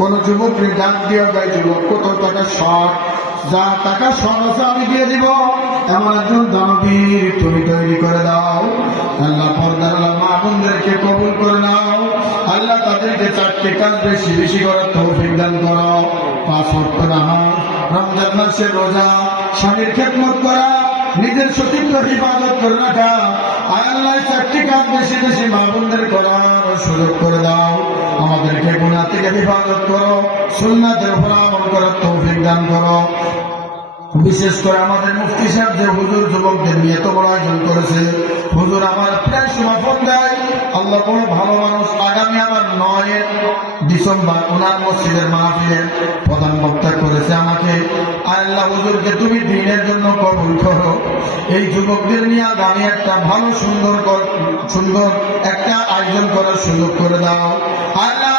কোন যুবককে ডাক দিয়ে যায়, যুবক কত টাকা শর্ট, যা টাকা শর্ট আছে আমি দিয়ে দিব, এমন একজন দানবীর তুমি তৈরি করে দাও। আল্লাহ পর্দার মা বোনদেরকে কবুল করে নাও। আল্লাহ তাদেরকে 4টি কাজ বেশি বেশি করার তৌফিক দান করো। 5 ওয়াক্ত নামাজ, রমজান মাসে রোজা, স্বামীর খেদমত করা, নিজের সতীত্ব হিফাজত করে রাখা। আল্লাহ 4টি কাজ বেশি বেশি মা বোনদের করার সুযোগ করে দাও। আমাদেরকে গুনাহ থেকে হিফাজত করো, সুন্নাতের উপর আমল করার তৌফিক দান করো। বিশেষ করে আমাদের মুফতি সাহেব যে হুজুর যুবকদের নিয়ে এত বড় আয়োজন করেছে, হুজুর আমার প্রায় সময় ফোন দেয়, আল্লাহ কোনো ভালো মানুষ, আগামী আমার 9 ডিসেম্বর ওনার মসজিদের মাহফিলের প্রধান বক্তা করেছে আমাকে। আল্লাহ হুজুরকে তুমি দিনের জন্য কবুল করো। এই যুবকদের নিয়ে আগামী একটা ভালো সুন্দর একটা আয়োজন করার সুযোগ করে দাও। আল্লাহ